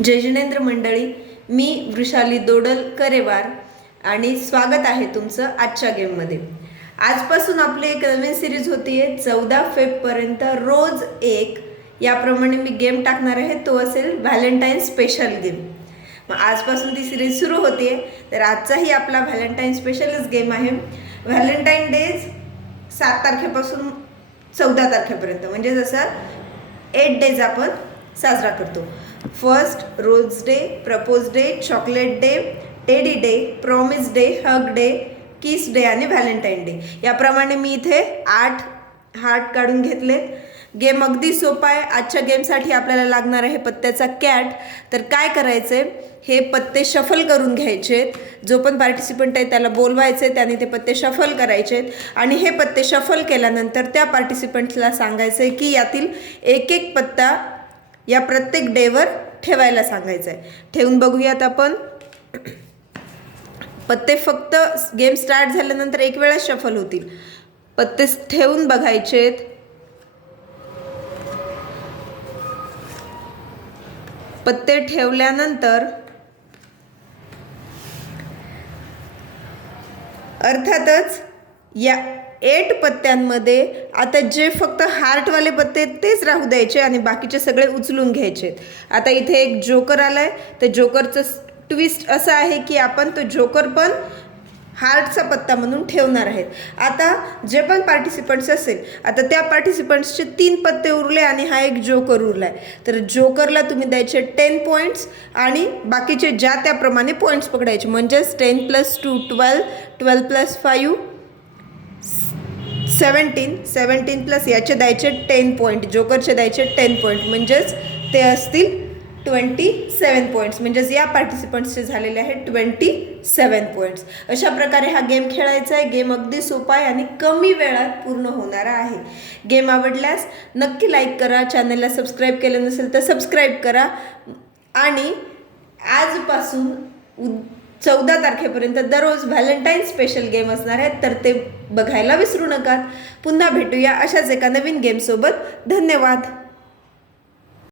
जय जिनेंद्र मंडळी, मी वृषाली दोडल करेवार आणि स्वागत आहे तुमचं आजच्या गेममध्ये. आजपासून आपली एक नवीन सिरीज होती आहे 14 फेब्रुवारीपर्यंत रोज एक. याप्रमाणे मी गेम टाकणार आहे, तो असेल व्हॅलेंटाईन स्पेशल गेम. मग आजपासून ती सिरीज सुरू होती आहे, तर आजचाही आपला व्हॅलेंटाईन स्पेशलच गेम आहे. व्हॅलेंटाईन डेज 7 तारखेपासून 14 तारखेपर्यंत, म्हणजे जसं 8 डेज आपण साजरा करतो. First rose day, propose day, chocolate day, teddy day, promise day, hug day, kiss day आणि व्हॅलेंटाईन डे. याप्रमाणे मी इथे 8 हार्ट काढून घेतलेत. गेम अगदी सोपा आहे. आजच्या गेमसाठी आपल्याला लागणार आहे पत्त्याचा कॅट. तर काय करायचं आहे, हे पत्ते शफल करून घ्यायचे. जो पण पार्टिसिपंट आहे त्याला बोलवायचे, त्याने ते पत्ते शफल करायचे आणि हे पत्ते शफल केल्यानंतर त्या पार्टिसिपंट्सला सांगायचं आहे की यातील एक एक पत्ता या प्रत्येक डेवर ठेवायला सांगायचं आहे. ठेवून बघूयात आपण. पत्ते फक्त गेम स्टार्ट झाल्यानंतर एक वेळा शफल होतील. पत्ते ठेवून बघायचेत. पत्ते ठेवल्यानंतर अर्थातच या 8 पत्त्यांमध्ये आता जे फक्त हार्टवाले पत्ते तेच राहू द्यायचे आणि बाकीचे सगळे उचलून घ्यायचे. आता इथे एक जोकर आलाय, तर जोकरचं ट्विस्ट असं आहे की आपण तो जोकर पण हार्टचा पत्ता म्हणून ठेवणार आहेत. आता जे पण पार्टिसिपंट्स असेल, आता त्या पार्टिसिपंट्सचे 3 पत्ते उरले आणि हा एक जोकर उरलाय, तर जोकरला तुम्ही द्यायचे 10 पॉईंट्स आणि बाकीचे ज्या त्याप्रमाणे पॉईंट्स पकडायचे. म्हणजेच 10 + 2 12, 12 + 5 17, 17 प्लस याचे द्यायचे 10 पॉईंट, जोकरचे द्यायचे 10 पॉईंट, म्हणजेच ते असतील 27 पॉईंट्स. म्हणजेच या पार्टिसिपंट्सचे झालेले आहेत 27 पॉईंट्स. अशा प्रकारे हा गेम खेळायचा आहे. गेम अगदी सोपा आहे आणि कमी वेळात पूर्ण होणारा आहे. गेम आवडल्यास नक्की लाईक करा. चॅनलला सबस्क्राईब केलं नसेल तर सबस्क्राईब करा. आणि आजपासून 14 तारखेपर्यंत दररोज व्हॅलेंटाईन स्पेशल गेम असणार आहेत, तर ते बघायला विसरू नका. पुन्हा भेटूया अशाच एका नवीन गेमसोबत. धन्यवाद.